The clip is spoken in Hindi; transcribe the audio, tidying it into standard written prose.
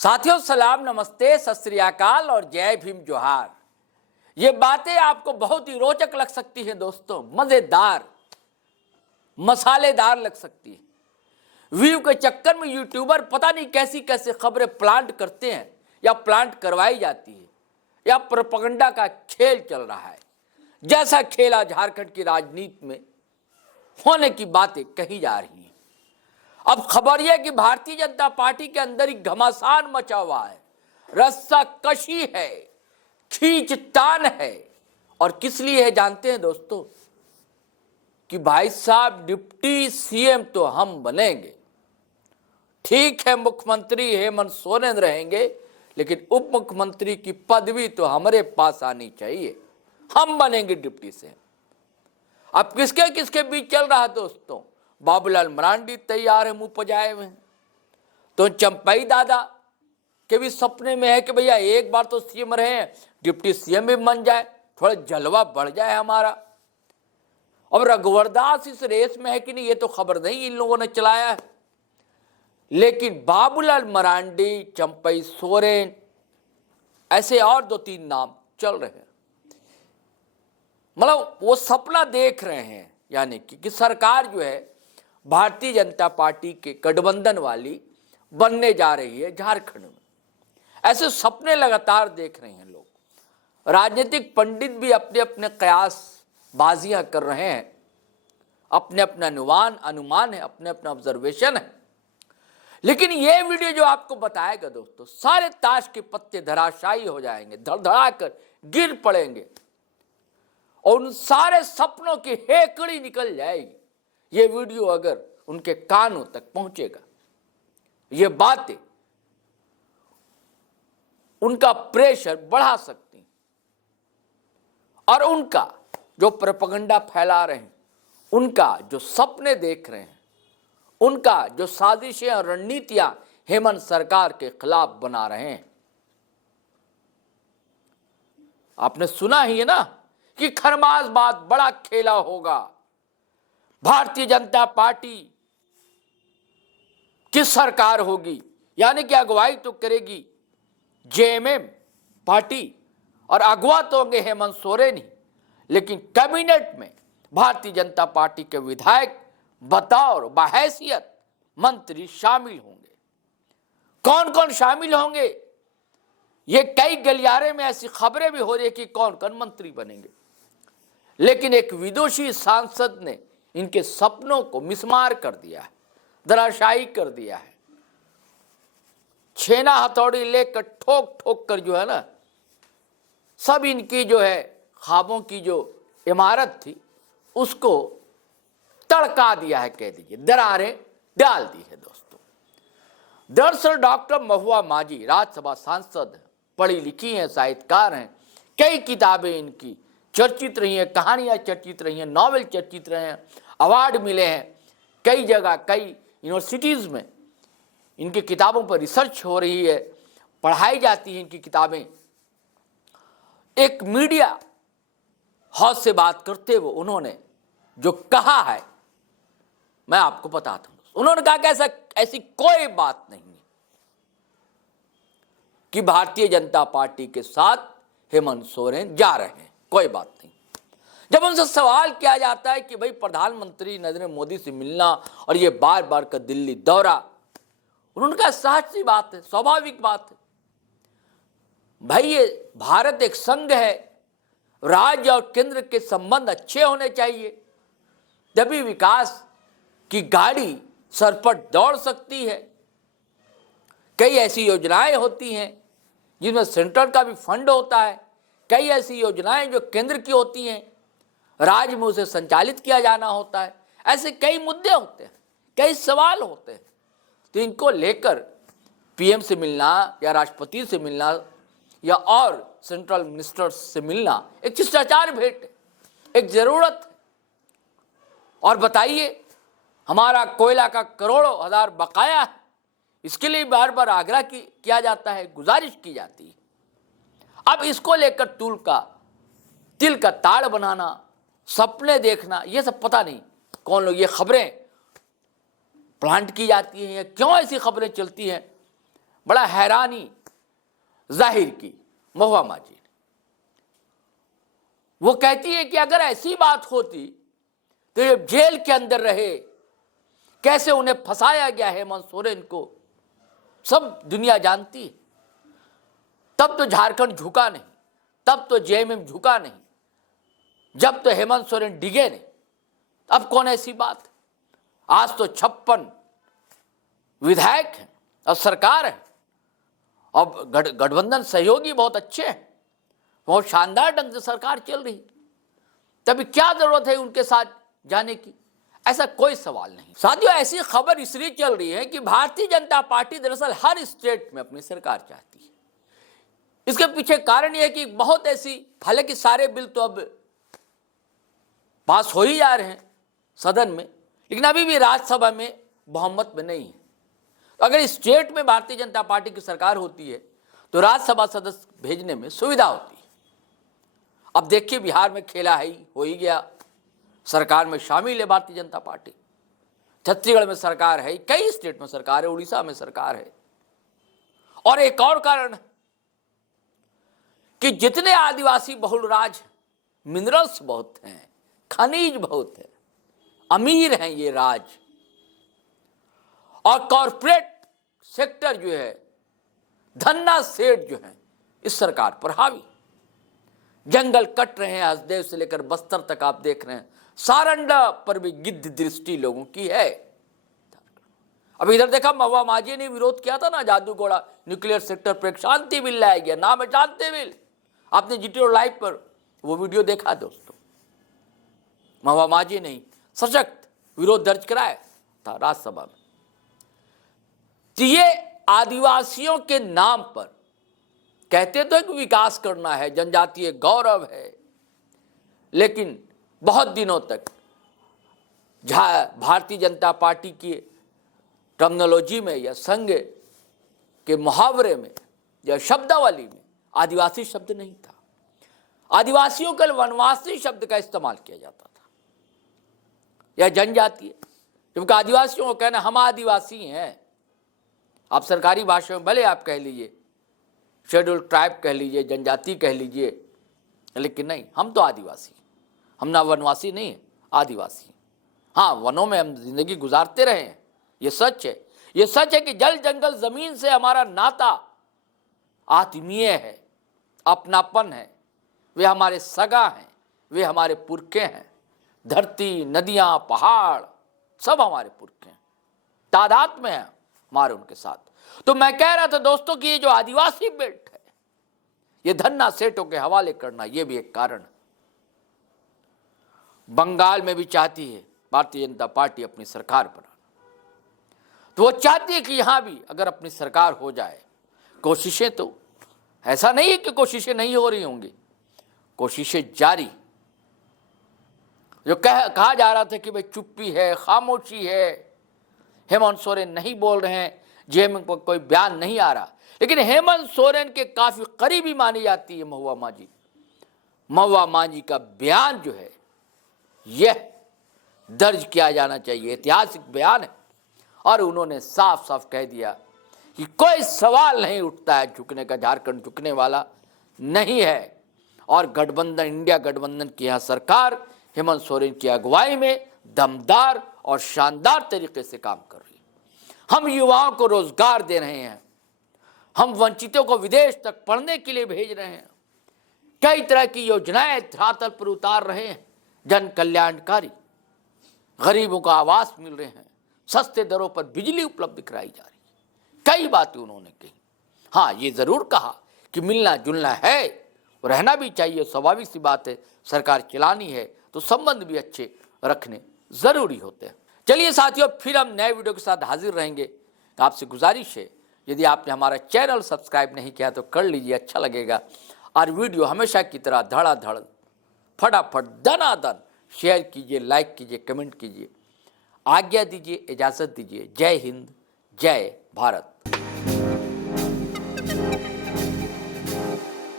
साथियों सलाम, नमस्ते, सत श्री अकाल और जय भीम जोहार। ये बातें आपको बहुत ही रोचक लग सकती है दोस्तों, मजेदार, मसालेदार लग सकती है। व्यू के चक्कर में यूट्यूबर पता नहीं कैसी कैसी खबरें प्लांट करते हैं या प्लांट करवाई जाती है या प्रोपेगेंडा का खेल चल रहा है। जैसा खेला झारखंड की राजनीति में होने की बातें कही जा रही हैं। अब खबर यह कि भारतीय जनता पार्टी के अंदर ही घमासान मचा हुआ है, रस्सा कशी है, खींचतान है। और किस लिए है जानते हैं दोस्तों? कि भाई साहब डिप्टी सीएम तो हम बनेंगे, ठीक है मुख्यमंत्री हेमंत सोरेन रहेंगे, लेकिन उप मुख्यमंत्री की पदवी तो हमारे पास आनी चाहिए, हम बनेंगे डिप्टी सीएम। अब किसके किसके बीच चल रहा है दोस्तों? बाबूलाल मरांडी तैयार है, मुंह पजाए हुए हैं। तो चंपई दादा के भी सपने में है कि भैया एक बार तो सीएम रहे, डिप्टी सीएम भी बन जाए, थोड़ा जलवा बढ़ जाए हमारा। अब रघुवर दास इस रेस में है कि नहीं ये तो खबर नहीं इन लोगों ने चलाया है, लेकिन बाबूलाल मरांडी, चंपई सोरेन, ऐसे और 2-3 नाम चल रहे हैं। मतलब वो सपना देख रहे हैं, यानी कि सरकार जो है भारतीय जनता पार्टी के गठबंधन वाली बनने जा रही है झारखंड में। ऐसे सपने लगातार देख रहे हैं लोग। राजनीतिक पंडित भी अपने अपने कयास बाजियां कर रहे हैं, अपने अपना अनुमान है, अपने अपना ऑब्जर्वेशन है। लेकिन ये वीडियो जो आपको बताएगा दोस्तों, सारे ताश के पत्ते धराशायी हो जाएंगे, धड़धड़ा कर गिर पड़ेंगे और उन सारे सपनों की हेकड़ी निकल जाएगी। ये वीडियो अगर उनके कानों तक पहुंचेगा, ये बातें उनका प्रेशर बढ़ा सकती और उनका जो प्रोपेगेंडा फैला रहे हैं, उनका जो सपने देख रहे हैं, उनका जो साजिशें और रणनीतियां हेमंत सरकार के खिलाफ बना रहे हैं। आपने सुना ही है ना कि खरमासबाद बड़ा खेला होगा, भारतीय जनता पार्टी की सरकार होगी, यानी कि अगुवाई तो करेगी जेएमएम पार्टी और अगवा तो होंगे हेमंत सोरेन ही, लेकिन कैबिनेट में भारतीय जनता पार्टी के विधायक बतौर बहैसियत मंत्री शामिल होंगे। कौन कौन शामिल होंगे? ये कई गलियारे में ऐसी खबरें भी हो रही है कि कौन कौन मंत्री बनेंगे, लेकिन एक विदुषी सांसद ने इनके सपनों को मिसमार कर दिया है, धराशायी कर दिया है। छेना हथौड़ी लेकर ठोक ठोक कर जो है ना, सब इनकी जो है ख्वाबों की जो इमारत थी उसको तड़का दिया है, कह दीजिए दरारें डाल दी है दोस्तों। दरअसल डॉक्टर महुआ माझी राज्यसभा सांसद हैं, पढ़ी लिखी हैं, साहित्यकार हैं, कई किताबें इनकी चर्चित रही हैं, कहानियां चर्चित रही हैं, नॉवेल चर्चित रहे हैं, अवार्ड मिले हैं कई जगह, कई यूनिवर्सिटीज में इनकी किताबों पर रिसर्च हो रही है, पढ़ाई जाती है इनकी किताबें। एक मीडिया हाउस से बात करते हुए उन्होंने जो कहा है मैं आपको बताता हूं। उन्होंने कहा कि ऐसी कोई बात नहीं है कि भारतीय जनता पार्टी के साथ हेमंत सोरेन जा रहे हैं, कोई बात नहीं। जब उनसे सवाल किया जाता है कि भाई प्रधानमंत्री नरेंद्र मोदी से मिलना और ये बार बार का दिल्ली दौरा, उन्होंने कहा सहज सी बात है, स्वाभाविक बात है भाई, ये भारत एक संघ है, राज्य और केंद्र के संबंध अच्छे होने चाहिए, तभी विकास की गाड़ी सर पर दौड़ सकती है। कई ऐसी योजनाएं होती हैं जिनमें सेंट्रल का भी फंड होता है, कई ऐसी योजनाएं जो केंद्र की होती हैं, राज्य में उसे संचालित किया जाना होता है। ऐसे कई मुद्दे होते हैं, कई सवाल होते हैं। तो इनको लेकर पीएम से मिलना या राष्ट्रपति से मिलना या और सेंट्रल मिनिस्टर से मिलना एक शिष्टाचार भेंट है, एक जरूरत है। और बताइए, हमारा कोयला का करोड़ों हजार बकाया है, इसके लिए बार बार आग्रह किया जाता है, गुजारिश की जाती है। अब इसको लेकर तिल का ताड़ बनाना, सपने देखना, ये सब पता नहीं कौन लोग, ये खबरें प्लांट की जाती हैं या क्यों ऐसी खबरें चलती हैं, बड़ा हैरानी जाहिर की महुआ मांझी ने। वो कहती है कि अगर ऐसी बात होती तो ये जेल के अंदर रहे, कैसे उन्हें फंसाया गया हेमंत सोरेन को सब दुनिया जानती है। तब तो झारखंड झुका नहीं, तब तो जेएमएम झुका नहीं, जब तो हेमंत सोरेन डिगे नहीं। अब कौन ऐसी बात? आज तो 56 विधायक हैं और सरकार है, और गठबंधन सहयोगी बहुत अच्छे हैं, बहुत शानदार ढंग से सरकार चल रही। तभी क्या जरूरत है उनके साथ जाने की? ऐसा कोई सवाल नहीं। साथियों, ऐसी खबर इसलिए चल रही है कि भारतीय जनता पार्टी दरअसल हर स्टेट में अपनी सरकार चाहती है। इसके पीछे कारण यह है कि बहुत ऐसी, हालांकि सारे बिल तो अब पास हो ही जा रहे हैं सदन में, लेकिन अभी भी राज्यसभा में बहुमत में नहीं है। तो अगर स्टेट में भारतीय जनता पार्टी की सरकार होती है तो राज्यसभा सदस्य भेजने में सुविधा होती है। अब देखिए, बिहार में खेला है हो ही गया, सरकार में शामिल है भारतीय जनता पार्टी। छत्तीसगढ़ में सरकार है, कई स्टेट में सरकार है, उड़ीसा में सरकार है। और एक और कारण कि जितने आदिवासी बहुल राज्य, मिनरल्स बहुत हैं, खनिज बहुत है, अमीर हैं ये राज्य, और कॉरपोरेट सेक्टर जो है, धन्ना सेठ जो है इस सरकार पर हावी। जंगल कट रहे हैं, हसदेव से लेकर बस्तर तक आप देख रहे हैं, सारंडा पर भी गिद्ध दृष्टि लोगों की है। अब इधर देखा, महुआ मांझी ने विरोध किया था ना जादूगोड़ा न्यूक्लियर सेक्टर पर, एक शांति बिल लाया गया, नाम है शांति बिल। आपने जीटीओ लाइव पर वो वीडियो देखा दोस्तों। महुआ मांझी ने सशक्त विरोध दर्ज कराया था राज्यसभा में। तो ये आदिवासियों के नाम पर कहते तो कि विकास करना है, जनजातीय गौरव है, लेकिन बहुत दिनों तक भारतीय जनता पार्टी की टर्मिनोलॉजी में या संघ के मुहावरे में या शब्दावली में आदिवासी शब्द नहीं था। आदिवासियों के वनवासी शब्द का इस्तेमाल किया जाता था, या जनजातीय। क्योंकि आदिवासियों को कहना हम आदिवासी हैं, आप सरकारी भाषा में भले आप कह लीजिए शेड्यूल ट्राइब कह लीजिए, जनजाति कह लीजिए, लेकिन नहीं, हम तो आदिवासी, हम ना वनवासी नहीं है, आदिवासी। हाँ, वनों में हम जिंदगी गुजारते रहे हैं, ये सच है। ये सच है कि जल जंगल जमीन से हमारा नाता आत्मीय है, अपनापन है, वे हमारे सगा हैं, वे हमारे पुरखे हैं। धरती, नदियां, पहाड़ सब हमारे पुरखे हैं, तादाद में हैं हमारे उनके साथ। तो मैं कह रहा था दोस्तों कि ये जो आदिवासी बेल्ट है, ये धन्ना सेठों के हवाले करना, ये भी एक कारण है। बंगाल में भी चाहती है भारतीय जनता पार्टी अपनी सरकार बनाना, तो वो चाहती है कि यहां भी अगर अपनी सरकार हो जाए, कोशिशें तो ऐसा नहीं है कि कोशिशें नहीं हो रही होंगी, कोशिशें जारी। जो कहा जा रहा था कि भाई चुप्पी है, खामोशी है, हेमंत सोरेन नहीं बोल रहे हैं, जेएमएम पर कोई बयान नहीं आ रहा, लेकिन हेमंत सोरेन के काफी करीबी मानी जाती है महुआ मांझी। महुआ मांझी का बयान जो है यह दर्ज किया जाना चाहिए, ऐतिहासिक बयान है। और उन्होंने साफ साफ कह दिया कि कोई सवाल नहीं उठता है झुकने का, झारखंड झुकने वाला नहीं है। और गठबंधन, इंडिया गठबंधन की यह सरकार हेमंत सोरेन की अगुवाई में दमदार और शानदार तरीके से काम कर रही है। हम युवाओं को रोजगार दे रहे हैं, हम वंचितों को विदेश तक पढ़ने के लिए भेज रहे हैं, कई तरह की योजनाएं धरातल पर उतार रहे हैं, जन कल्याणकारी, गरीबों को आवास मिल रहे हैं, सस्ते दरों पर बिजली उपलब्ध कराई जा रही है। कई बातें उन्होंने कही। हाँ, ये जरूर कहा कि मिलना जुलना है, रहना भी चाहिए, स्वाभाविक सी बात है, सरकार चलानी है तो संबंध भी अच्छे रखने जरूरी होते हैं। चलिए साथियों, फिर हम नए वीडियो के साथ हाजिर रहेंगे। आपसे गुजारिश है, यदि आपने हमारा चैनल सब्सक्राइब नहीं किया तो कर लीजिए, अच्छा लगेगा। और वीडियो हमेशा की तरह धड़ाधड़ फटाफट दनादन शेयर कीजिए, लाइक कीजिए, कमेंट कीजिए। आज्ञा दीजिए, इजाज़त दीजिए। जय हिंद, जय भारत।